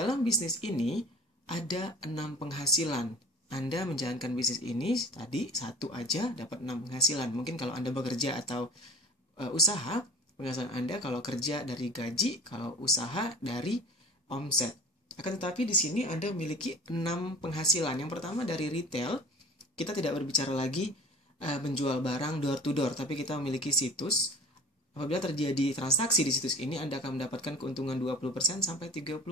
Dalam bisnis ini ada 6 penghasilan. Anda menjalankan bisnis ini tadi satu aja dapat 6 penghasilan. Mungkin kalau Anda bekerja atau usaha, penghasilan Anda kalau kerja dari gaji, kalau usaha dari omset. Akan tetapi di sini Anda memiliki 6 penghasilan. Yang pertama dari retail, kita tidak berbicara lagi menjual barang door to door, tapi kita memiliki situs. Apabila terjadi transaksi di situs ini, Anda akan mendapatkan keuntungan 20% sampai 30%.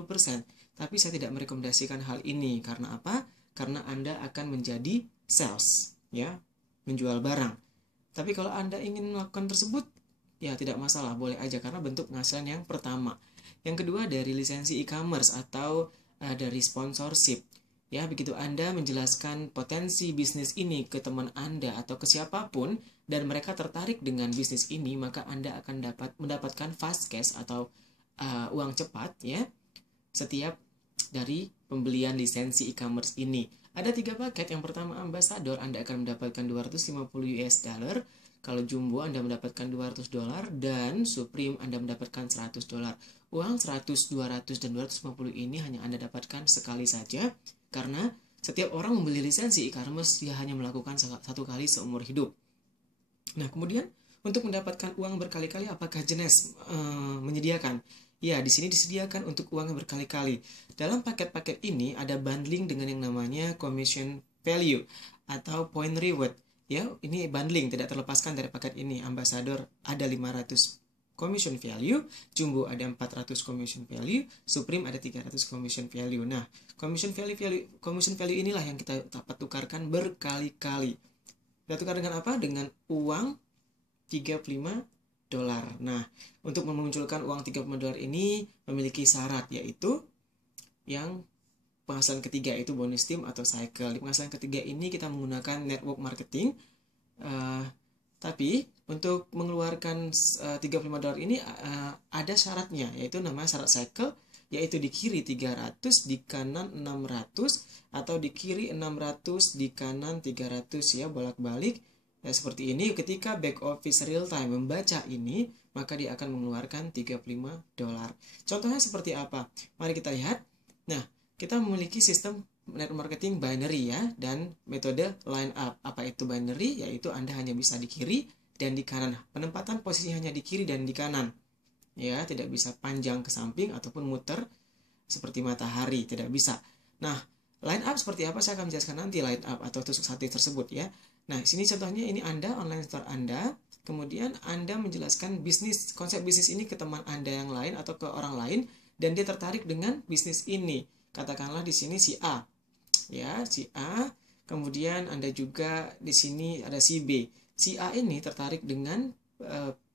Tapi saya tidak merekomendasikan hal ini. Karena apa? Karena Anda akan menjadi sales, ya, menjual barang. Tapi kalau Anda ingin melakukan tersebut, ya tidak masalah, boleh aja karena bentuk penghasilan yang pertama. Yang kedua dari lisensi e-commerce atau dari sponsorship. Ya, begitu Anda menjelaskan potensi bisnis ini ke teman Anda atau ke siapapun dan mereka tertarik dengan bisnis ini, maka Anda akan mendapatkan fast cash atau uang cepat, ya, setiap dari pembelian lisensi e-commerce ini. Ada 3 paket. Yang pertama ambassador, Anda akan mendapatkan 250 US dollar. Kalau Jumbo Anda mendapatkan 200 dolar dan Supreme Anda mendapatkan 100 dolar. Uang 100, 200 dan 250 ini hanya Anda dapatkan sekali saja karena setiap orang membeli lisensi e-commerce dia hanya melakukan satu kali seumur hidup. Nah, kemudian untuk mendapatkan uang berkali-kali apakah Jenes menyediakan? Ya, di sini disediakan untuk uang yang berkali-kali. Dalam paket-paket ini ada bundling dengan yang namanya commission value atau point reward. Ya, ini bundling, tidak terlepaskan dari paket ini. Ambassador ada 500 commission value, Jumbo ada 400 commission value, Supreme ada 300 commission value. Nah, commission value inilah yang kita dapat tukarkan berkali-kali. Kita tukar dengan apa? Dengan uang 35 dolar. Nah, untuk memunculkan uang 35 dolar ini memiliki syarat, yaitu yang penghasilan ketiga itu bonus team atau cycle. Di penghasilan ketiga ini kita menggunakan network marketing. Tapi untuk mengeluarkan 35 dolar ini ada syaratnya, yaitu namanya syarat cycle, yaitu di kiri 300, di kanan 600, atau di kiri 600, di kanan 300, ya, bolak-balik. Ya, seperti ini. Ketika back office real time membaca ini, maka dia akan mengeluarkan 35 dolar. Contohnya seperti apa? Mari kita lihat. Nah, kita memiliki sistem network marketing binary, ya, dan metode line up. Apa itu binary? Yaitu Anda hanya bisa di kiri dan di kanan. Penempatan posisi hanya di kiri dan di kanan. Ya, tidak bisa panjang ke samping ataupun muter seperti matahari, tidak bisa. Nah, line up seperti apa saya akan menjelaskan nanti line up atau tusuk sate tersebut, ya. Nah, sini contohnya ini Anda, online store Anda, kemudian Anda menjelaskan konsep bisnis ini ke teman Anda yang lain atau ke orang lain, dan dia tertarik dengan bisnis ini. Katakanlah di sini si A, ya, si A, kemudian Anda juga di sini ada si B. Si A ini tertarik dengan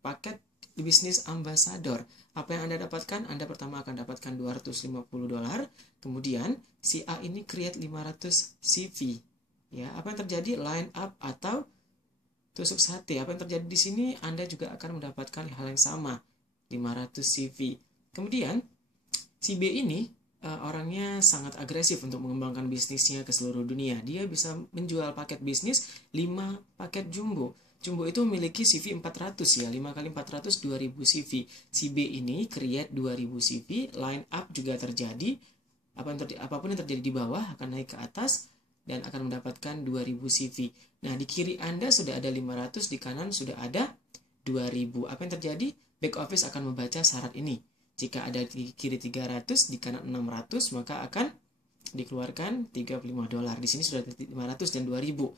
paket bisnis ambassador. Apa yang Anda dapatkan? Anda pertama akan dapatkan 250 dolar, kemudian si A ini create 500 CV. Ya, apa yang terjadi? Line up atau tusuk sate. Apa yang terjadi di sini? Anda juga akan mendapatkan hal yang sama, 500 CV. Kemudian si B ini orangnya sangat agresif untuk mengembangkan bisnisnya ke seluruh dunia. Dia bisa menjual paket bisnis 5 paket Jumbo. Jumbo itu memiliki CV 400, ya, 5 kali 400 2000 CV. Si B ini create 2000 CV, line up juga terjadi. Apapun yang terjadi di bawah akan naik ke atas dan akan mendapatkan 2000 CV. Nah, di kiri Anda sudah ada 500, di kanan sudah ada 2000. Apa yang terjadi? Back office akan membaca syarat ini. Jika ada di kiri 300, di kanan 600, maka akan dikeluarkan 35 dolar. Di sini sudah 500 dan 2000.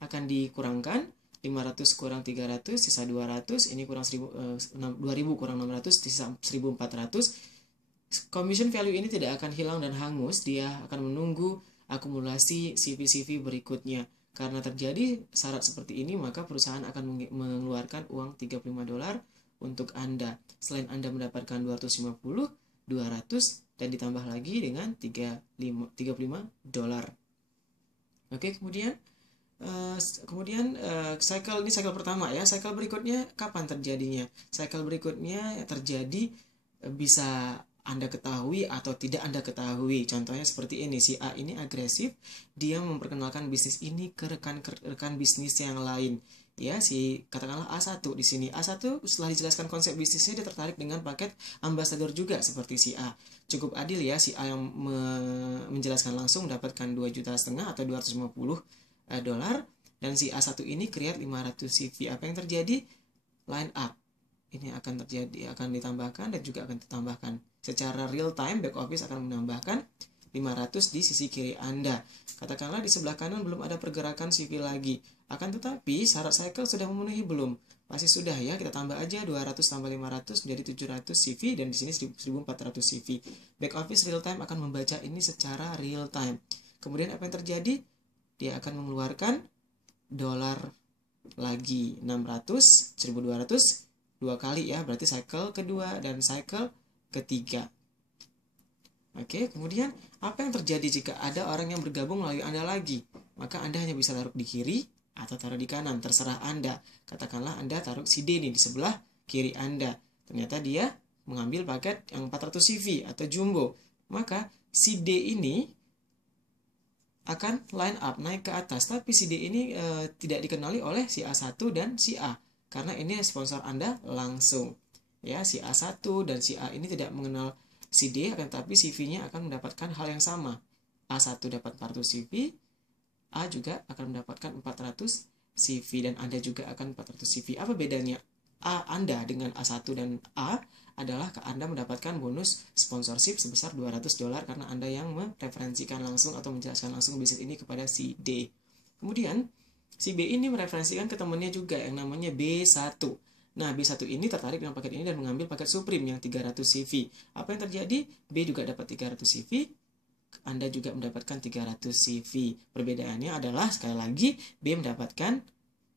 Akan dikurangkan 500 kurang 300, sisa 200. Ini kurang 2000 kurang 600, sisa 1400. Commission value ini tidak akan hilang dan hangus. Dia akan menunggu akumulasi CV-CV berikutnya. Karena terjadi syarat seperti ini, maka perusahaan akan mengeluarkan uang 35 dolar untuk Anda. Selain Anda mendapatkan 250, 200, dan ditambah lagi dengan 35 dolar. Oke, kemudian cycle pertama, ya. Cycle berikutnya kapan terjadinya? Cycle berikutnya terjadi bisa Anda ketahui atau tidak Anda ketahui. Contohnya seperti ini, si A ini agresif, dia memperkenalkan bisnis ini ke rekan bisnis yang lain. ya si katakanlah A1 di sini. A1 setelah dijelaskan konsep bisnisnya dia tertarik dengan paket ambasador juga seperti si A. Cukup adil ya si A yang menjelaskan langsung mendapatkan 2,5 juta atau 250 dolar, dan si A1 ini create 500 CV. Apa yang terjadi? Line up. Ini akan terjadi, akan ditambahkan dan juga akan ditambahkan. Secara real time back office akan menambahkan 500 di sisi kiri Anda. Katakanlah di sebelah kanan belum ada pergerakan CV lagi. Akan tetapi syarat cycle sudah memenuhi belum? Pasti sudah ya. Kita tambah aja 200 tambah 500 menjadi 700 CV dan di sini 1400 CV. Back office real time akan membaca ini secara real time. Kemudian apa yang terjadi? Dia akan mengeluarkan dolar lagi 600, 1200 dua kali ya. Berarti cycle kedua dan cycle ketiga. Oke, kemudian apa yang terjadi jika ada orang yang bergabung melalui Anda lagi? Maka Anda hanya bisa taruh di kiri atau taruh di kanan, terserah Anda. Katakanlah Anda taruh si D nih di sebelah kiri Anda. Ternyata dia mengambil paket yang 400 CV atau jumbo. Maka si D ini akan line up naik ke atas, tapi si D ini tidak dikenali oleh si A1 dan si A karena ini sponsor Anda langsung. Ya, si A1 dan si A ini tidak mengenal si D, akan tapi CV-nya akan mendapatkan hal yang sama. A1 dapat 400 CV, A juga akan mendapatkan 400 CV, dan Anda juga akan 400 CV. Apa bedanya A Anda dengan A1 dan A adalah Anda mendapatkan bonus sponsorship sebesar 200 dolar karena Anda yang mereferensikan langsung atau menjelaskan langsung bisnis ini kepada si D. Kemudian, si B ini mereferensikan ke temannya juga yang namanya B1. Nah, B1 ini tertarik dengan paket ini dan mengambil paket Supreme yang 300 CV. Apa yang terjadi? B juga dapat 300 CV, Anda juga mendapatkan 300 CV. Perbedaannya adalah, sekali lagi, B mendapatkan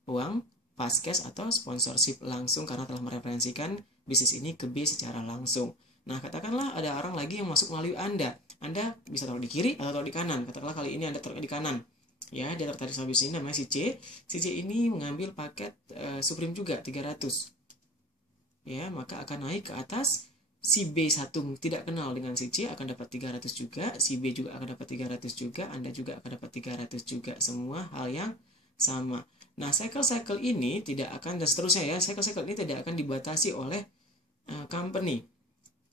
uang paskes atau sponsorship langsung karena telah mereferensikan bisnis ini ke B secara langsung. Nah, katakanlah ada orang lagi yang masuk melalui Anda. Anda bisa taruh di kiri atau taruh di kanan. Katakanlah kali ini Anda taruh di kanan. Ya, dia tertarik sama bisnis ini namanya si C. Si C ini mengambil paket Supreme juga 300. Ya, maka akan naik ke atas. Si B1 tidak kenal dengan si C akan dapat 300 juga, si B juga akan dapat 300 juga, Anda juga akan dapat 300 juga, semua hal yang sama. Nah, cycle-cycle ini tidak akan, dan seterusnya ya, cycle-cycle ini tidak akan dibatasi oleh company.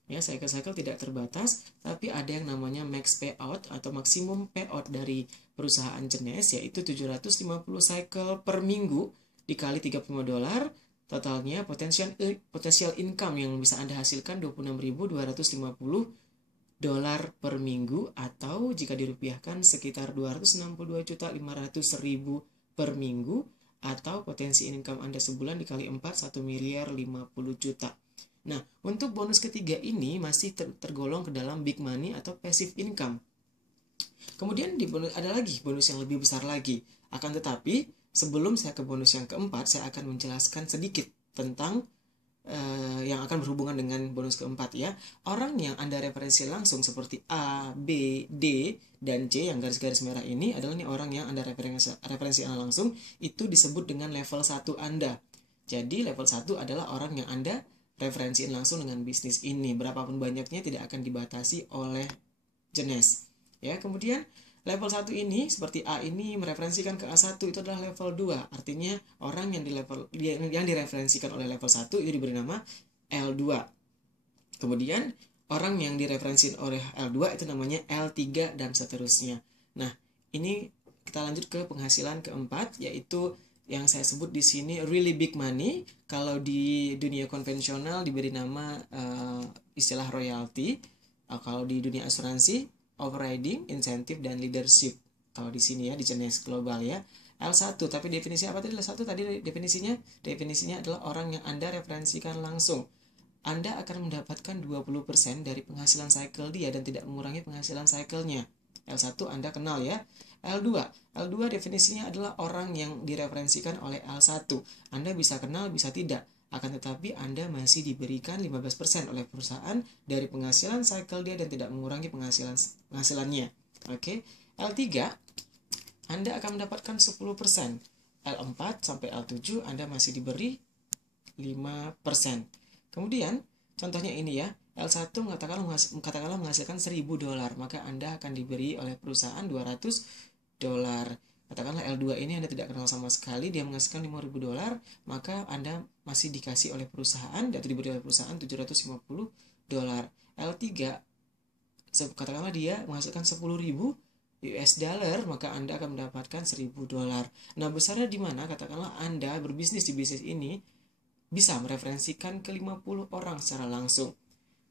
Ya, cycle-cycle tidak terbatas, tapi ada yang namanya max payout atau maksimum payout dari perusahaan jenis, yaitu 750 cycle per minggu dikali 35 dolar, totalnya potensial income yang bisa Anda hasilkan 26.250 dolar per minggu, atau jika dirupiahkan sekitar 262.500.000 per minggu, atau potensi income Anda sebulan dikali 4, 1.050 juta. Nah, untuk bonus ketiga ini masih tergolong ke dalam big money atau passive income. Kemudian ada lagi bonus yang lebih besar lagi. Akan tetapi, sebelum saya ke bonus yang keempat, saya akan menjelaskan sedikit tentang yang akan berhubungan dengan bonus keempat ya. Orang yang Anda referensi langsung seperti A, B, D, dan C yang garis-garis merah ini adalah nih orang yang Anda referensi langsung, itu disebut dengan level 1 Anda. Jadi level 1 adalah orang yang Anda referensiin langsung dengan bisnis ini. Berapapun banyaknya tidak akan dibatasi oleh jenis. Ya, kemudian level 1 ini seperti A ini mereferensikan ke A1, itu adalah level 2. Artinya orang yang direferensikan oleh level 1 itu diberi nama L2. Kemudian orang yang direferensikan oleh L2 itu namanya L3 dan seterusnya. Nah, ini kita lanjut ke penghasilan keempat, yaitu yang saya sebut di sini really big money. Kalau di dunia konvensional diberi nama istilah royalty. Kalau di dunia asuransi overriding, insentif, dan leadership. Kalau di sini ya di jenis global ya. L1, tapi definisi apa tadi? L1 tadi definisinya? Definisinya adalah orang yang Anda referensikan langsung. Anda akan mendapatkan 20% dari penghasilan cycle dia dan tidak mengurangi penghasilan cycle-nya. L1 Anda kenal ya. L2 definisinya adalah orang yang direferensikan oleh L1. Anda bisa kenal, bisa tidak. Akan tetapi Anda masih diberikan 15% oleh perusahaan dari penghasilan cycle dia dan tidak mengurangi penghasilannya. Oke. L3 Anda akan mendapatkan 10%. L4 sampai L7 Anda masih diberi 5%. Kemudian contohnya ini ya. L1 katakanlah menghasilkan $1.000, maka Anda akan diberi oleh perusahaan $200. Katakanlah L2 ini Anda tidak kenal sama sekali, dia menghasilkan $5.000, maka Anda masih dikasih oleh perusahaan, atau diberi oleh perusahaan $750. L3, katakanlah dia menghasilkan $10.000, maka Anda akan mendapatkan $1.000. Nah, besarnya di mana? Katakanlah Anda berbisnis di bisnis ini bisa mereferensikan ke 50 orang secara langsung.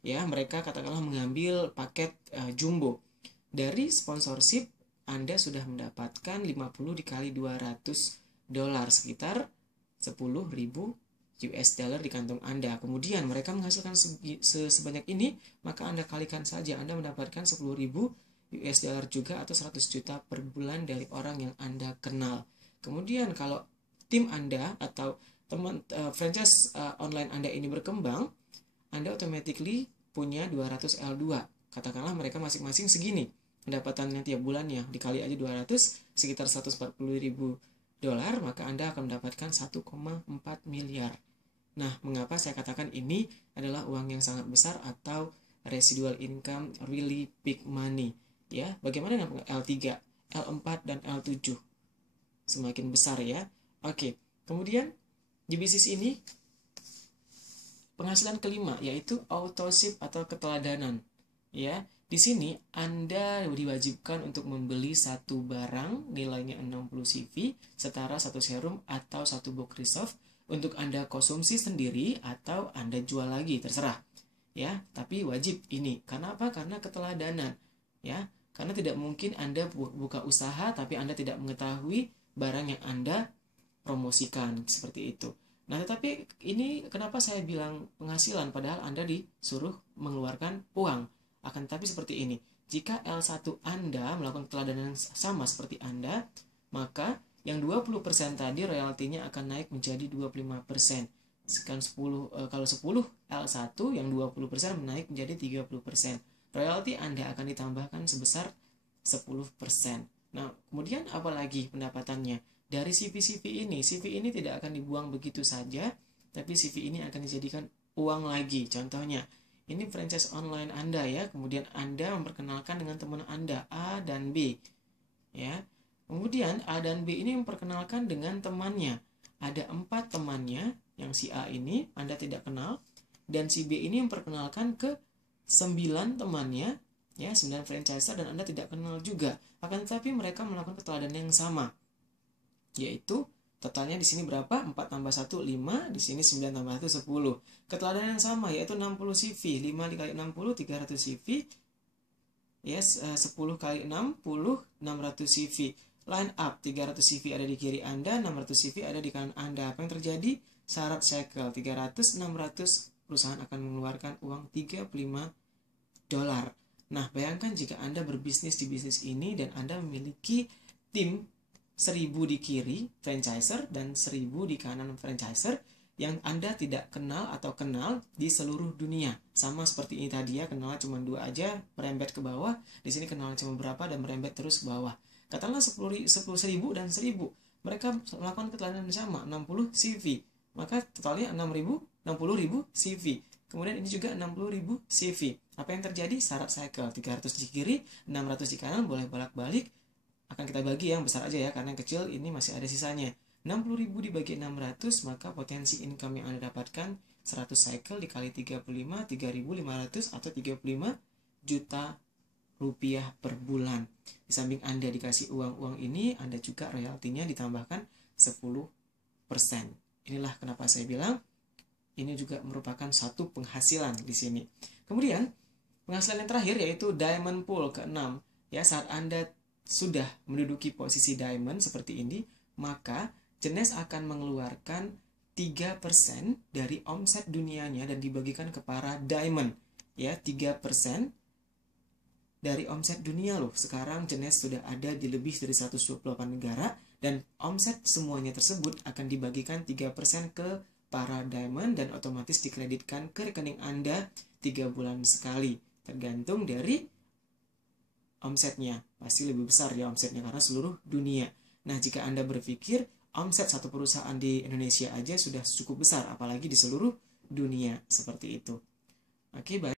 Ya, mereka katakanlah mengambil paket jumbo. Dari sponsorship Anda sudah mendapatkan 50 dikali $200, sekitar $10.000 di kantong Anda. Kemudian mereka menghasilkan sebanyak ini, maka Anda kalikan saja, Anda mendapatkan $10.000 juga, atau 100 juta per bulan dari orang yang Anda kenal. Kemudian kalau tim Anda atau teman franchise online Anda ini berkembang, Anda automatically punya 200 L2. Katakanlah mereka masing-masing segini pendapatannya tiap bulannya, dikali aja 200, sekitar $140.000, maka Anda akan mendapatkan 1,4 miliar. Nah, mengapa saya katakan ini adalah uang yang sangat besar atau residual income, really big money? Ya, bagaimana dengan L3, L4 dan L7? Semakin besar ya. Oke. Kemudian di bisnis ini penghasilan kelima yaitu autoship atau keteladanan. Ya, di sini Anda diwajibkan untuk membeli satu barang nilainya 60 CV setara satu serum atau satu box resolve untuk Anda konsumsi sendiri atau Anda jual lagi, terserah. Ya, tapi wajib ini. Karena apa? Karena keteladanan. Ya, karena tidak mungkin Anda buka usaha tapi Anda tidak mengetahui barang yang Anda promosikan, seperti itu. Nah, tetapi ini kenapa saya bilang penghasilan padahal Anda disuruh mengeluarkan uang. Akan tetapi seperti ini. Jika L1 Anda melakukan keteladanan sama seperti Anda, maka yang 20% tadi royaltinya akan naik menjadi 25%. Sekarang kalau 10 L1 yang 20% menaik menjadi 30%. Royalti Anda akan ditambahkan sebesar 10%. Nah, kemudian apa lagi pendapatannya? Dari CV ini tidak akan dibuang begitu saja, tapi CV ini akan dijadikan uang lagi. Contohnya, ini franchise online Anda ya, kemudian Anda memperkenalkan dengan teman Anda A dan B. Ya. Kemudian A dan B ini memperkenalkan dengan temannya. Ada 4 temannya, yang si A ini Anda tidak kenal, dan si B ini memperkenalkan ke 9 temannya, ya, 9 franchiser dan Anda tidak kenal juga. Akan tetapi mereka melakukan keteladanan yang sama. Yaitu totalnya di sini berapa? 4 tambah 1 5, di sini 9 tambah 1 10. Keteladanan yang sama yaitu 60 CV, 5 dikali 60 300 CV. Yes, 10 kali 60 600 CV. Line up 300 CV ada di kiri Anda, 600 CV ada di kanan Anda. Apa yang terjadi? Syarat cycle 300 600, perusahaan akan mengeluarkan uang $35. Nah, bayangkan jika Anda berbisnis di bisnis ini dan Anda memiliki tim 1000 di kiri franchiser dan 1000 di kanan franchiser yang Anda tidak kenal atau kenal di seluruh dunia. Sama seperti ini tadi ya, kenal cuma 2 aja, merembet ke bawah. Di sini kenal cuma berapa dan merembet terus ke bawah. Katakanlah 10.000 dan 1000. Mereka melakukan keteladanan sama, 60 CV. Maka totalnya 60.000 CV. Kemudian ini juga 60.000 CV. Apa yang terjadi? Syarat cycle 300 di kiri, 600 di kanan, boleh bolak-balik. Akan kita bagi yang besar aja ya, karena yang kecil ini masih ada sisanya. 60.000 dibagi 600, maka potensi income yang Anda dapatkan 100 cycle dikali 35, 3.500 atau 35 juta rupiah per bulan. Di samping Anda dikasih uang-uang ini, Anda juga royaltinya ditambahkan 10%. Inilah kenapa saya bilang ini juga merupakan satu penghasilan di sini. Kemudian penghasilan yang terakhir yaitu diamond pool ke-6. Ya, saat Anda sudah menduduki posisi diamond seperti ini, maka Jenes akan mengeluarkan 3% dari omset dunianya dan dibagikan ke para diamond. Ya, 3% dari omset dunia loh. Sekarang Jenes sudah ada di lebih dari 128 negara dan omset semuanya tersebut akan dibagikan 3% ke para diamond dan otomatis dikreditkan ke rekening Anda 3 bulan sekali. Tergantung dari omsetnya. Pasti lebih besar ya omsetnya karena seluruh dunia. Nah, jika Anda berpikir omset satu perusahaan di Indonesia aja sudah cukup besar, apalagi di seluruh dunia seperti itu. Oke, baik.